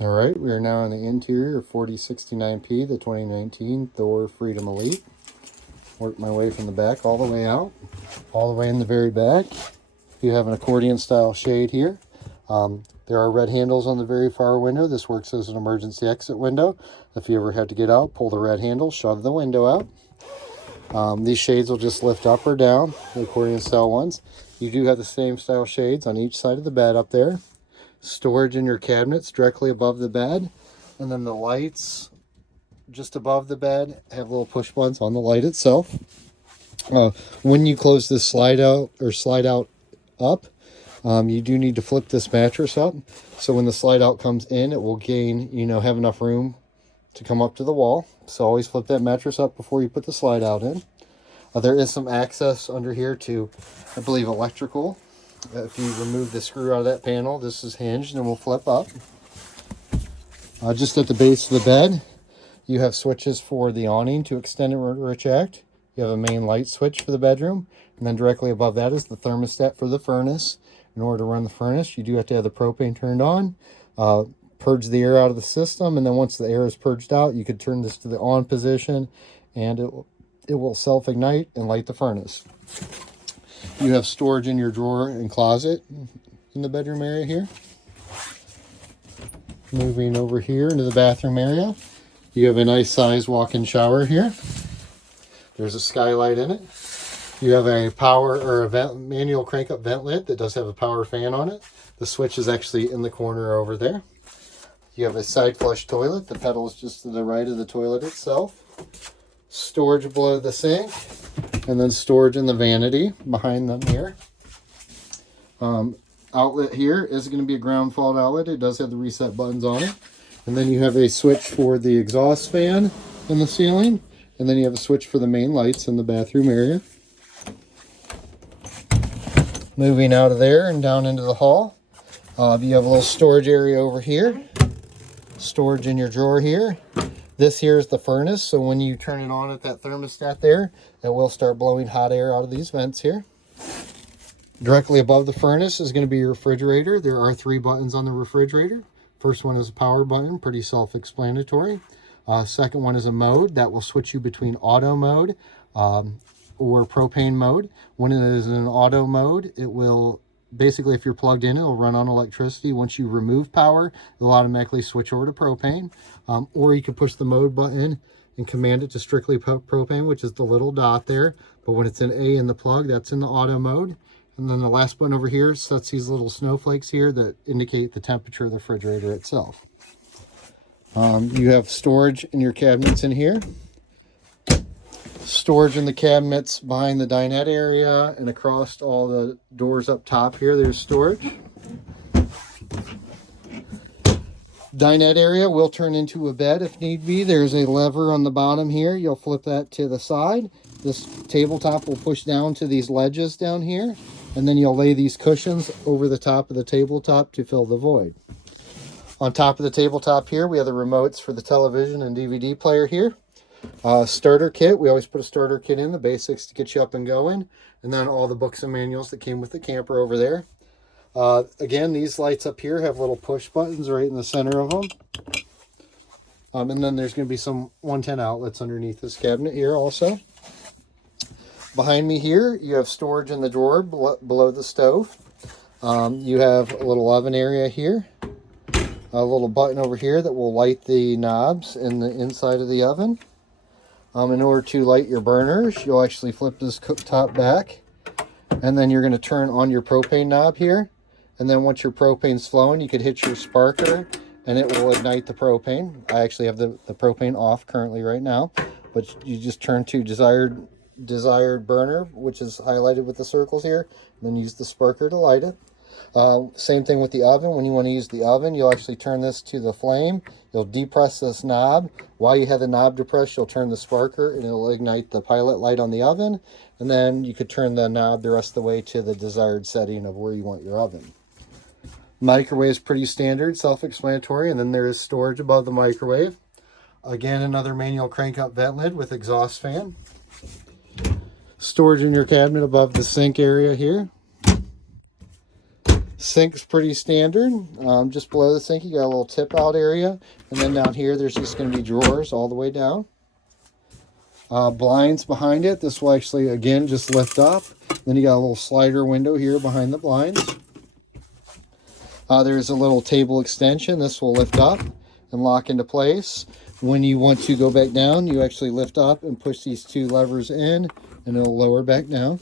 All right, we are now in the interior of 4069P, the 2019 Thor Freedom Elite. Work my way from the back all the way out, all the way in the very back. You have an accordion style shade here. There are red handles on the very far window. This works as an emergency exit window. If you ever have to get out, pull the red handle, shove the window out. These shades will just lift up or down, the accordion style ones. You do have the same style shades on each side of the bed up there. Storage in your cabinets directly above the bed, and then the lights just above the bed have little push buttons on the light itself. When you close this slide out up, you do need to flip this mattress up, so when the slide out comes in, it will gain, have enough room to come up to the wall. So always flip that mattress up before you put the slide out in. There is some access under here to, I believe, electrical. If you remove the screw out of that panel, this is hinged and will flip up. Just at the base of the bed, you have switches for the awning to extend and retract. You have a main light switch for the bedroom, and then directly above that is the thermostat for the furnace. In order to run the furnace, you do have to have the propane turned on, purge the air out of the system, and then once the air is purged out, you could turn this to the on position, and it will self-ignite and light the furnace. You have storage in your drawer and closet in the bedroom area here. Moving over here into the bathroom area, you have a nice size walk-in shower here. There's a skylight in it. You have a power or a manual crank-up vent lid that does have a power fan on it. The switch is actually in the corner over there. You have a side flush toilet. The pedal is just to the right of the toilet itself. Storage below the sink, and then storage in the vanity behind the mirror. Outlet here is going to be a ground fault outlet. It does have the reset buttons on it. And then you have a switch for the exhaust fan in the ceiling. And then you have a switch for the main lights in the bathroom area. Moving out of there and down into the hall, you have a little storage area over here. Storage in your drawer here. This here is the furnace, so when you turn it on at that thermostat there, it will start blowing hot air out of these vents here. Directly above the furnace is going to be your refrigerator. There are 3 buttons on the refrigerator. First one is a power button, pretty self-explanatory. Second one is a mode that will switch you between auto mode or propane mode. When it is in auto mode, it will basically, if you're plugged in, it'll run on electricity. Once you remove power, it'll automatically switch over to propane. Or you can push the mode button and command it to strictly propane, which is the little dot there. But when it's an A in the plug, that's in the auto mode. And then the last button over here sets these little snowflakes here that indicate the temperature of the refrigerator itself. You have storage in your cabinets in here. Storage in the cabinets behind the dinette area and across all the doors up top here, there's storage. Dinette area will turn into a bed if need be. There's a lever on the bottom here. You'll flip that to the side. This tabletop will push down to these ledges down here. And then you'll lay these cushions over the top of the tabletop to fill the void. On top of the tabletop here, we have the remotes for the television and DVD player here. Starter kit, we always put a starter kit in, the basics to get you up and going. And then all the books and manuals that came with the camper over there. Again, these lights up here have little push buttons right in the center of them. And then there's going to be some 110 outlets underneath this cabinet here also. Behind me here, you have storage in the drawer below the stove. You have a little oven area here. A little button over here that will light the knobs in the inside of the oven. In order to light your burners, you'll actually flip this cooktop back. And then you're going to turn on your propane knob here. And then once your propane's flowing, you could hit your sparker and it will ignite the propane. I actually have the propane off currently right now. But you just turn to desired burner, which is highlighted with the circles here, and then use the sparker to light it. Same thing with the oven. When you want to use the oven, you'll actually turn this to the flame. You'll depress this knob. While you have the knob depressed, you'll turn the sparker and it'll ignite the pilot light on the oven. And then you could turn the knob the rest of the way to the desired setting of where you want your oven. Microwave is pretty standard, self-explanatory, and then there is storage above the microwave. Again, another manual crank-up vent lid with exhaust fan. Storage in your cabinet above the sink area here. Sink's pretty standard. Just below the sink, you got a little tip out area. And then down here, there's just going to be drawers all the way down. Blinds behind it. This will actually, again, just lift up. Then you got a little slider window here behind the blinds. There's a little table extension. This will lift up and lock into place. When you want to go back down, you actually lift up and push these two levers in, and it'll lower back down.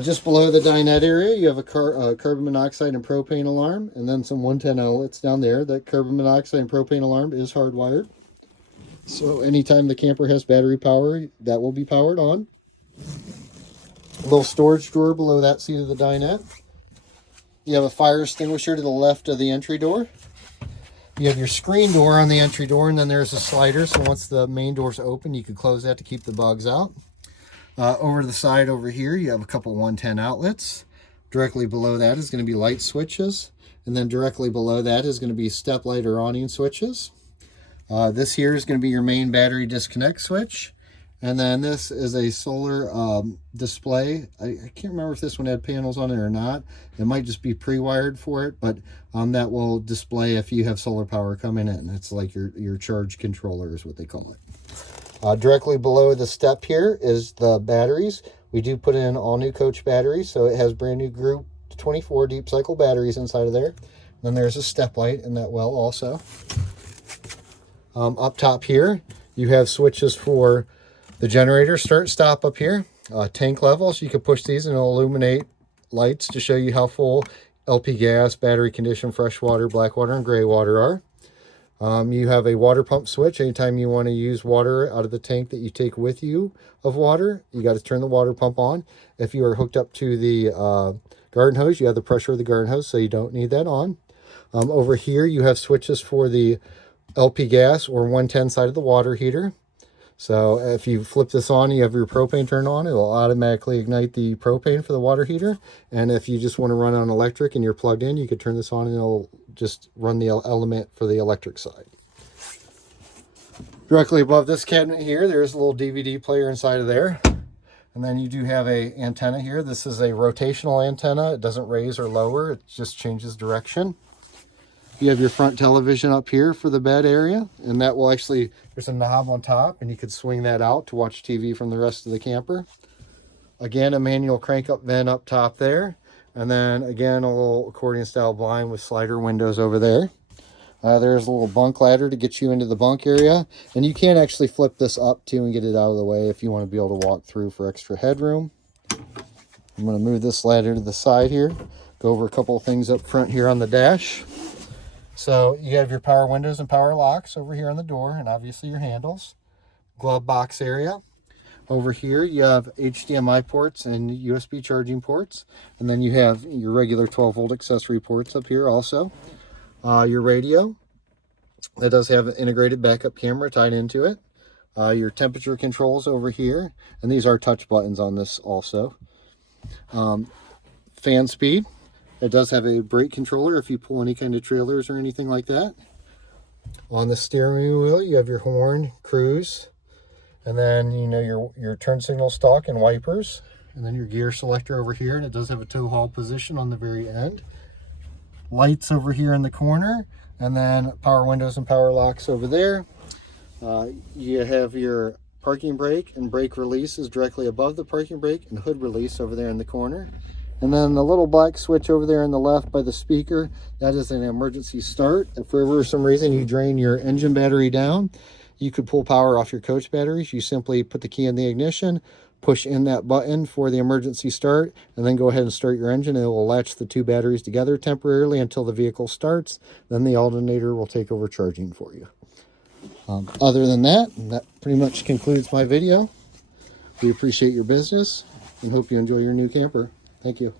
Just below the dinette area, you have a carbon monoxide and propane alarm, and then some 110 outlets down there. That carbon monoxide and propane alarm is hardwired. So anytime the camper has battery power, that will be powered on. A little storage drawer below that seat of the dinette. You have a fire extinguisher to the left of the entry door. You have your screen door on the entry door, and then there's a slider. So once the main door's open, you can close that to keep the bugs out. Over to the side over here, you have a couple 110 outlets. Directly below that is going to be light switches. And then directly below that is going to be step light or awning switches. This here is going to be your main battery disconnect switch. And then this is a solar display. I can't remember if this one had panels on it or not. It might just be pre-wired for it, but that will display if you have solar power coming in. It's like your charge controller is what they call it. Directly below the step here is the batteries. We do put in all new Coach batteries, so it has brand new Group 24 deep cycle batteries inside of there. Then there's a step light in that well also. Up top here, you have switches for the generator start stop up here. Tank levels, you can push these and it'll illuminate lights to show you how full LP gas, battery condition, fresh water, black water, and gray water are. You have a water pump switch. Anytime you want to use water out of the tank that you take with you of water, you got to turn the water pump on. If you are hooked up to the garden hose, you have the pressure of the garden hose, so you don't need that on. Over here, you have switches for the LP gas or 110 side of the water heater. So if you flip this on, you have your propane turned on, it'll automatically ignite the propane for the water heater. And if you just want to run on electric and you're plugged in, you could turn this on and it'll just run the element for the electric side. Directly above this cabinet here, there's a little DVD player inside of there. And then you do have a antenna here. This is a rotational antenna. It doesn't raise or lower, it just changes direction. You have your front television up here for the bed area, and that will actually, there's a knob on top, and you could swing that out to watch TV from the rest of the camper. Again, a manual crank up vent up top there, and then again, a little accordion style blind with slider windows over there. There's a little bunk ladder to get you into the bunk area, and you can actually flip this up too and get it out of the way if you want to be able to walk through for extra headroom. I'm going to move this ladder to the side here, go over a couple of things up front here on the dash. So you have your power windows and power locks over here on the door, and obviously your handles. Glove box area. Over here you have HDMI ports and USB charging ports. And then you have your regular 12-volt accessory ports up here also. Your radio. That does have an integrated backup camera tied into it. Your temperature controls over here. And these are touch buttons on this also. Fan speed. It does have a brake controller if you pull any kind of trailers or anything like that. On the steering wheel, you have your horn, cruise, and then you know your turn signal stalk and wipers, and then your gear selector over here, and it does have a tow haul position on the very end. Lights over here in the corner, and then power windows and power locks over there. You have your parking brake and brake release is directly above the parking brake, and hood release over there in the corner. And then the little black switch over there on the left by the speaker, that is an emergency start. If for some reason you drain your engine battery down, you could pull power off your Coach batteries. You simply put the key in the ignition, push in that button for the emergency start, and then go ahead and start your engine. It will latch the two batteries together temporarily until the vehicle starts. Then the alternator will take over charging for you. Other than that, that pretty much concludes my video. We appreciate your business and hope you enjoy your new camper. Thank you.